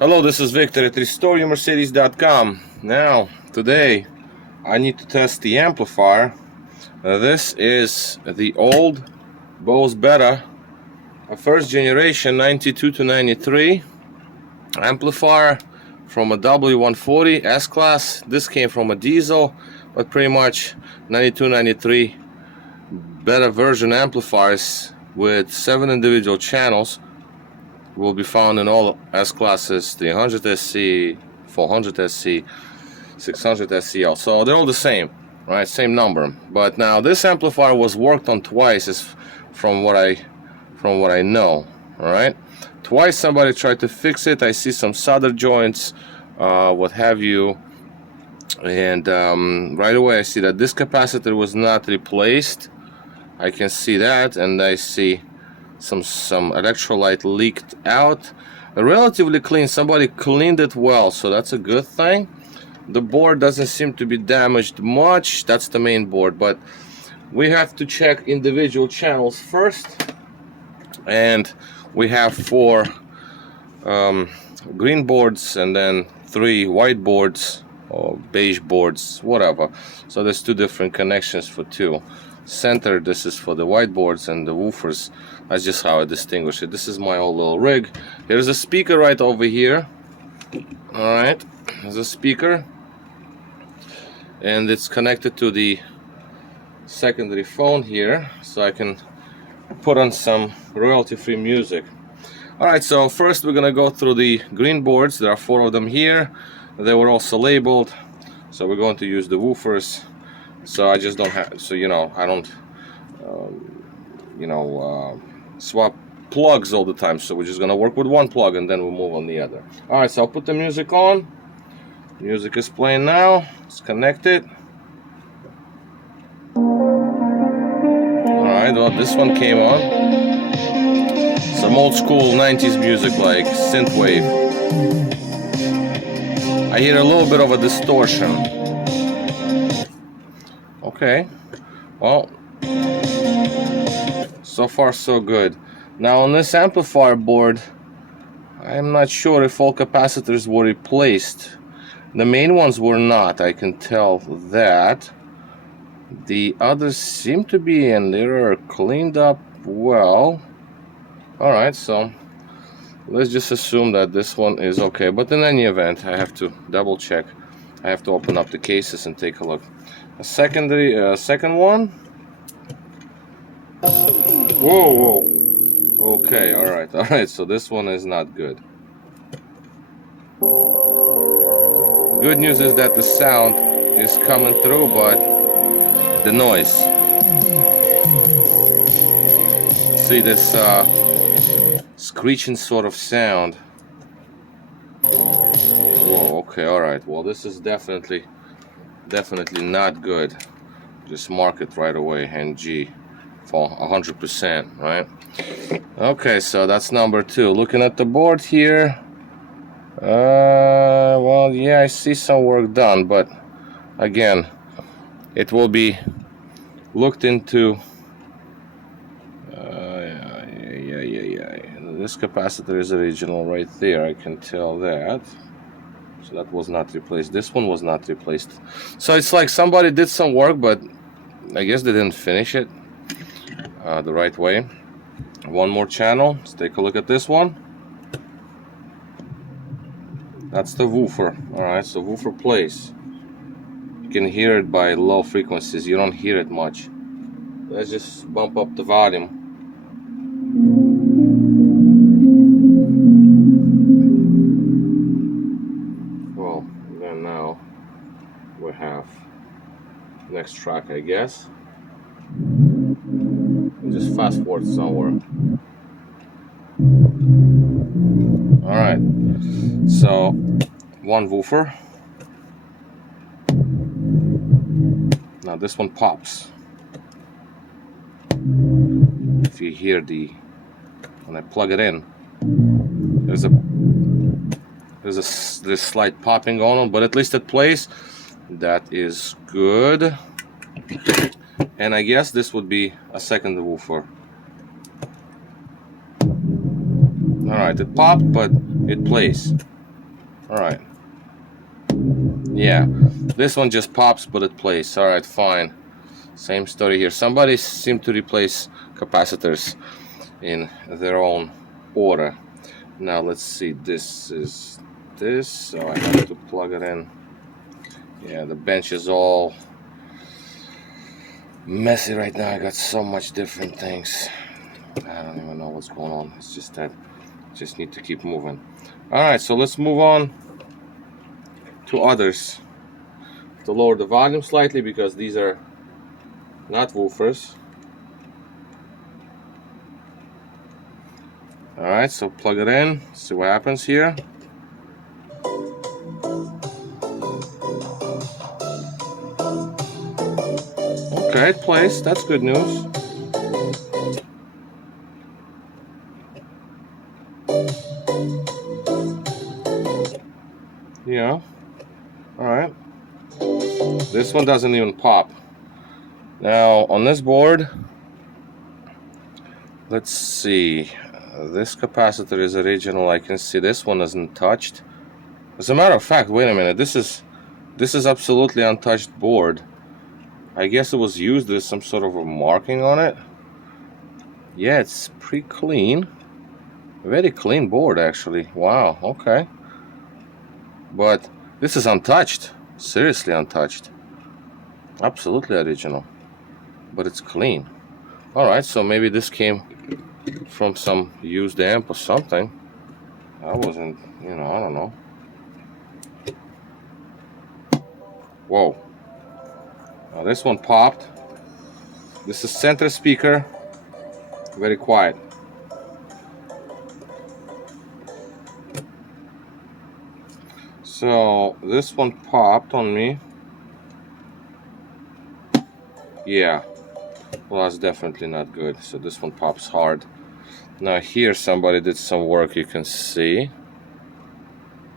Hello, this is Victor at RestoreYourMercedes.com. Now, today I need to test the amplifier. This is the old Bose Beta, a first generation 92 to 93 amplifier from a W140 S-Class. This came from a diesel, but pretty much 92-93 Beta version amplifiers with 7 individual channels will be found in all S-Classes, 300 SC, 400 SC, 600 SCL. So they're all the same, right? Same number. But now this amplifier was worked on twice, from what I know. All right, twice somebody tried to fix it. I see some solder joints, what have you, and right away I see that this capacitor was not replaced. I can see that, and I see some electrolyte leaked out. Relatively clean. Somebody cleaned it well, so that's a good thing. The board doesn't seem to be damaged much. That's the main board, but we have to check individual channels first. And we have 4 green boards and then 3 white boards or beige boards, whatever. So there's 2 different connections for 2. Center, this is for the white boards, and the woofers, that's just how I distinguish it. This is my old little rig. There's a speaker right over here. Alright, there's a speaker, and it's connected to the secondary phone here, so I can put on some royalty-free music. Alright, so first we're gonna go through the green boards. There are 4 of them here. They were also labeled, so we're going to use the woofers. So I just don't have, so I don't swap plugs all the time, so we're just gonna work with one plug and then we'll move on the other. Alright, so I'll put the music on. Music is playing now. It's connected. Alright, well, this one came on. Some old school 90s music like synthwave. I hear a little bit of a distortion. Okay, well, so far so good. Now on this amplifier board, I'm not sure if all capacitors were replaced. The main ones were not, I can tell that. The others seem to be, and they are cleaned up well. Alright, so let's just assume that this one is okay. But in any event, I have to double check. I have to open up the cases and take a look. A second one. Whoa. Okay, alright, so this one is not good. Good news is that the sound is coming through, but the noise. See this screeching sort of sound. Whoa, okay, alright. Well, this is definitely not good. Just mark it right away, NG, for 100%, right? Okay, so that's number 2. Looking at the board here, well, yeah, I see some work done, but again, it will be looked into. This capacitor is original right there, I can tell that. So that was not replaced. This one was not replaced. So it's like somebody did some work, but I guess they didn't finish it the right way. One more channel. Let's take a look at this one. That's the woofer. Alright, so woofer plays. You can hear it by low frequencies. You don't hear it much. Let's just bump up the volume. We have next track, I guess. Just fast forward somewhere. Alright, so one woofer. Now this one pops. If you hear when I plug it in, there's this slight popping going on, but at least it plays. That is good. And I guess this would be a second woofer. Alright, it popped, but it plays. Alright. Yeah, this one just pops but it plays. Alright, fine. Same story here. Somebody seemed to replace capacitors in their own order. Now let's see, this is this, so I have to plug it in. Yeah, the bench is all messy right now. I got so much different things. I don't even know what's going on. It's just that I just need to keep moving. Alright, so let's move on to others. To lower the volume slightly because these are not woofers. Alright, so plug it in, see what happens here. Okay, it plays, that's good news. Yeah, alright. This one doesn't even pop. Now, on this board, let's see. This capacitor is original. I can see this one isn't touched. As a matter of fact, wait a minute. This is absolutely untouched board. I guess it was used with some sort of a marking on it. Yeah, it's pretty clean. Very clean board, actually. Wow, okay. But this is untouched. Seriously untouched. Absolutely original. But it's clean. Alright, so maybe this came from some used amp or something. I wasn't, you know, I don't know. Whoa. Now this one popped. This is center speaker. Very quiet. So this one popped on me. Yeah. Well, that's definitely not good. So this one pops hard. Now here somebody did some work, you can see.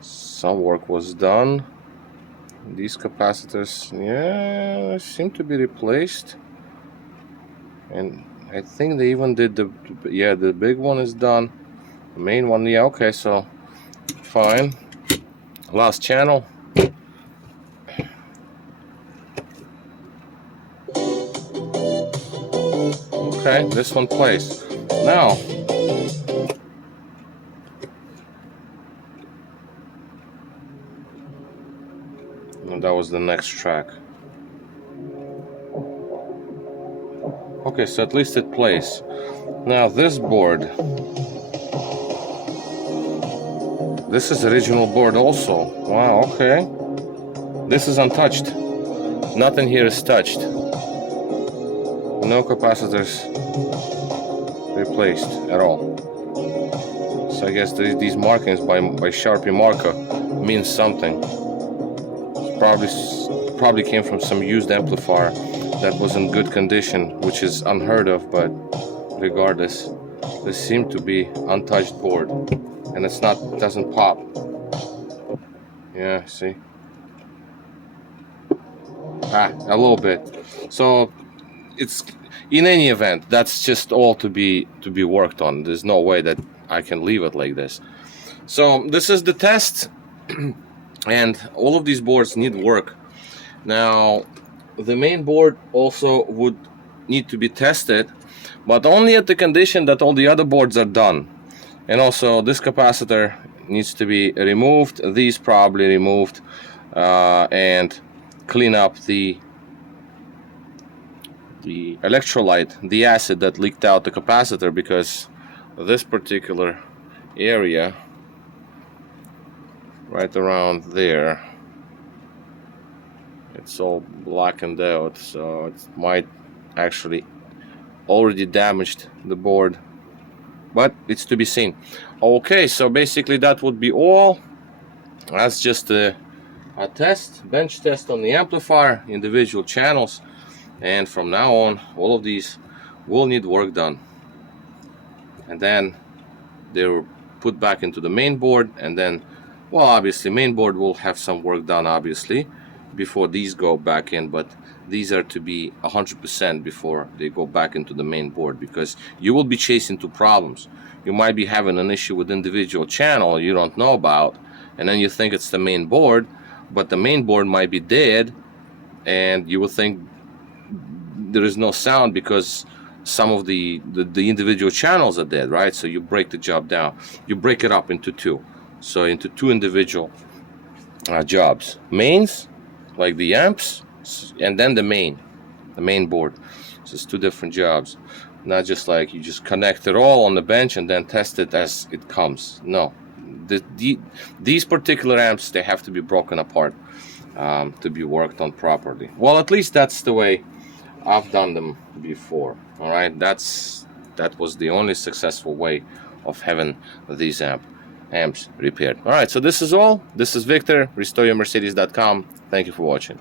Some work was done. These capacitors, yeah, seem to be replaced. And I think they even did the, yeah, the big one is done. The main one, yeah, okay, so fine. Last channel. Okay, this one plays. Now, and that was the next track. Okay, so at least it plays. Now this board, this is original board also. Wow, okay. This is untouched. Nothing here is touched. No capacitors replaced at all. So I guess these markings by Sharpie marker means something. Probably came from some used amplifier that was in good condition, which is unheard of, but regardless, this seemed to be untouched board, and it doesn't pop. Yeah, see? A little bit. So it's, in any event, that's just all to be worked on. There's no way that I can leave it like this. So this is the test. And all of these boards need work. Now, the main board also would need to be tested, but only at the condition that all the other boards are done. And also, this capacitor needs to be removed, these probably removed, and clean up the electrolyte, the acid that leaked out the capacitor, because this particular area right around there, it's all blackened out, so it might actually already damaged the board, but it's to be seen. Okay, so basically that would be all. That's just a test, bench test on the amplifier, individual channels, and from now on all of these will need work done, and then they're put back into the main board, and then, well, obviously main board will have some work done obviously before these go back in, but these are to be 100% before they go back into the main board, because you will be chasing two problems. You might be having an issue with individual channel you don't know about, and then you think it's the main board, but the main board might be dead, and you will think there is no sound because some of the individual channels are dead, right? So you break the job down. You break it up into two. So into two individual jobs. Mains, like the amps, and then the main board. So it's two different jobs. Not just like you just connect it all on the bench and then test it as it comes. No. These particular amps, they have to be broken apart to be worked on properly. Well, at least that's the way I've done them before. All right, that was the only successful way of having these amps repaired. All right, so this is all. This is Victor, RestoreYourMercedes.com. Thank you for watching.